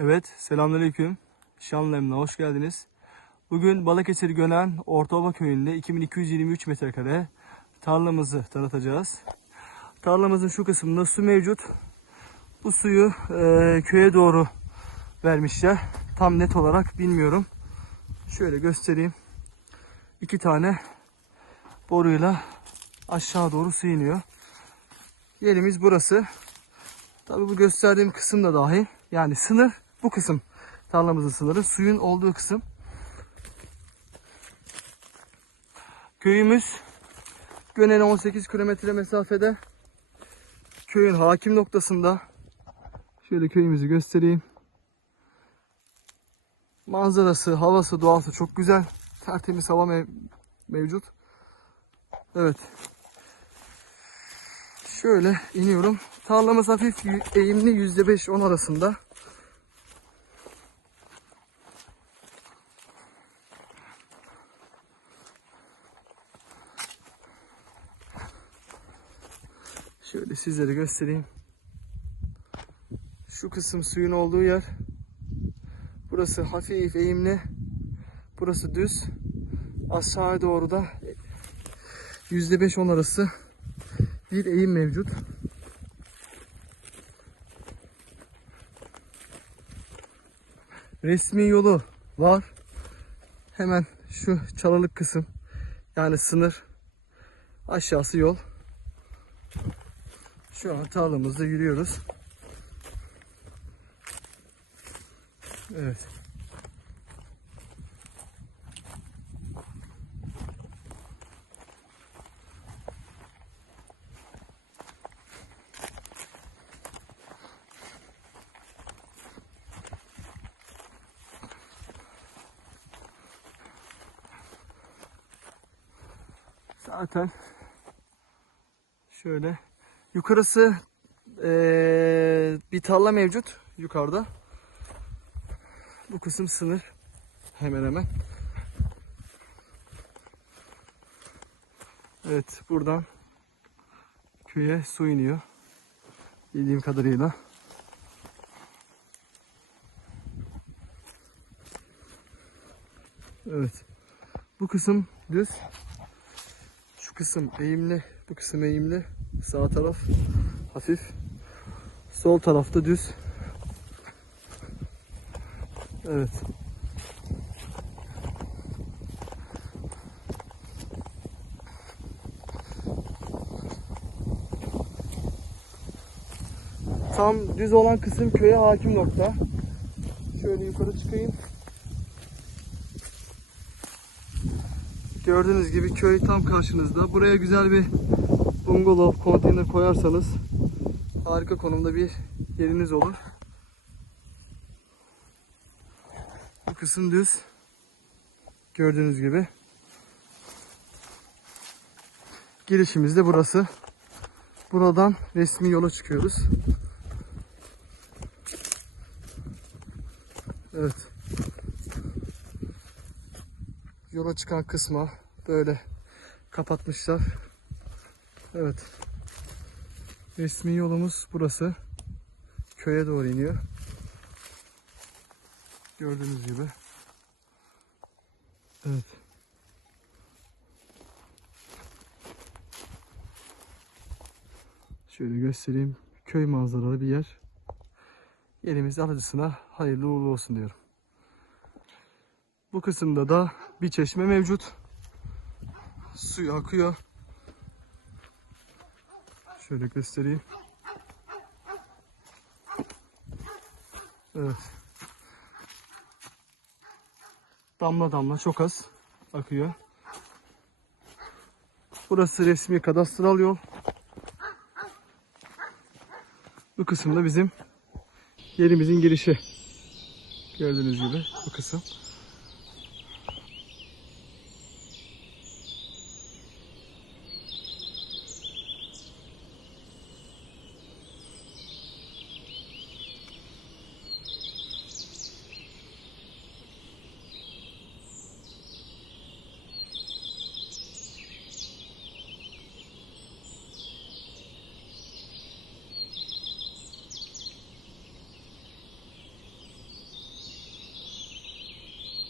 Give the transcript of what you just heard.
Evet, selamünaleyküm. Şanlı Emlak'a hoş geldiniz. Bugün Balıkesir Gönen Ortaova Köyü'nde 2223 metrekare tarlamızı tanıtacağız. Tarlamızın şu kısmında su mevcut. Bu suyu e, köye doğru vermişler. Tam net olarak bilmiyorum. Şöyle göstereyim. İki tane boruyla aşağı doğru su iniyor. Yerimiz burası. Tabii bu gösterdiğim kısım da dahil. Yani sınır bu kısım. Tarlamızın sınırı. Suyun olduğu kısım. Köyümüz Gönen'e 18 kilometre mesafede. Köyün hakim noktasında. Şöyle köyümüzü göstereyim. Manzarası, havası, doğası çok güzel. Tertemiz hava mev- mevcut. Evet. Şöyle iniyorum. Tarlamız hafif eğimli %5-10 arasında. Şöyle sizlere göstereyim. Şu kısım suyun olduğu yer. Burası hafif eğimli. Burası düz. Aşağıya doğru da %5-10 arası bir eğim mevcut. Resmi yolu var. Hemen şu çalılık kısım. Yani sınır. Aşağısı yol. Şu an tarlamızda yürüyoruz. Evet. Zaten şöyle yukarısı eee, bir tarla mevcut yukarıda. Bu kısım sınır hemen hemen. Evet buradan köye su iniyor. Bildiğim kadarıyla. Evet. Bu kısım düz. Şu kısım eğimli, bu kısım eğimli. Sağ taraf hafif. Sol tarafta düz. Evet. Tam düz olan kısım köye hakim nokta. Şöyle yukarı çıkayım. Gördüğünüz gibi köy tam karşınızda. Buraya güzel bir bungalov, konteyner koyarsanız harika konumda bir yeriniz olur. Bu kısım düz. Gördüğünüz gibi. Girişimiz de burası. Buradan resmi yola çıkıyoruz. Evet. Yola çıkan kısma böyle kapatmışlar. Evet. Resmi yolumuz burası. Köye doğru iniyor. Gördüğünüz gibi. Evet. Şöyle göstereyim. Köy manzaralı bir yer. Yerimiz alıcısına hayırlı uğurlu olsun diyorum. Bu kısımda da bir çeşme mevcut. Suyu akıyor. Şöyle göstereyim. Evet. Damla damla çok az akıyor. Burası resmi kadastral yol. Bu kısımda bizim yerimizin girişi. Gördüğünüz gibi bu kısım.